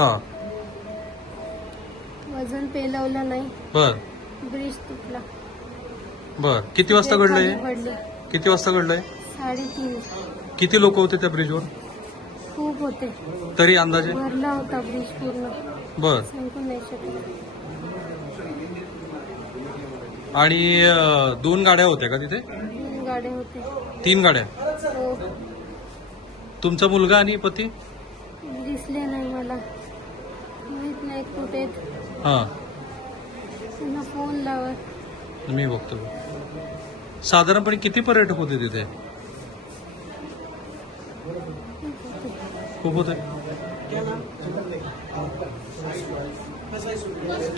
हा. वजन पेलवलं नाही, बर ब्रिज तुटला. बर. किती वाजता घडलंय? पडले किती वाजता घडलंय? 3:30. किती लोक होते त्या ब्रिजवर खूप होते, तरी अंदाजे? भरला होता ब्रिज पूर्ण, बर. सांगू नाही शकत. आणि 2 गाड्या होत्या का तिथे? 3 गाड्या होते. 3 गाड्या. हो. तुमचा मुलगा आणि पती? दिसले नाही मला, माहित नाही कुठे. हा, त्यांना फोन लावत. मी बघतो. साधारणपणे किती पर्यटक होते तिथे? खूप होते.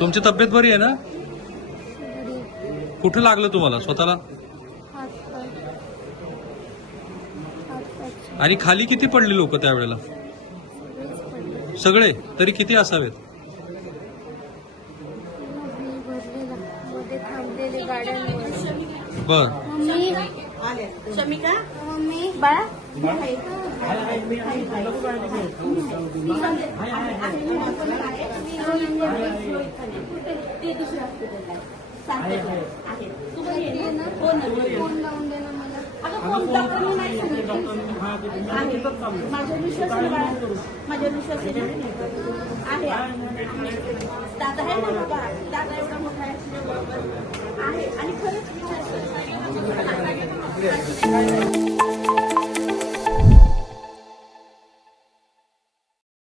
तुमची तब्येत बरी आहे ना? कुठे लागलं तुम्हाला स्वतःला? हात-पाय. आणि खाली किती पडली लोक त्यावेळेला? सगळे? तरी किती असावेत? भरलेला मध्ये थांबलेले गाड्यांवर. बर. मम्मी, शमिका मम्मी, बाळा ते दुसऱ्या हॉस्पिटलला आहे. तू बरी आहे ना? हो ना. फोन लावून दे ना मला. अगं कोण डॉक्टरने नाही सांगितलं आहे. माझ्या विश्वास आहे बाळा, माझ्या विश्वास आहे. दादा आहे ना बाबा, दादा एवढा मोठा ऍक्सिडेंट आहे आणि खरंच विचार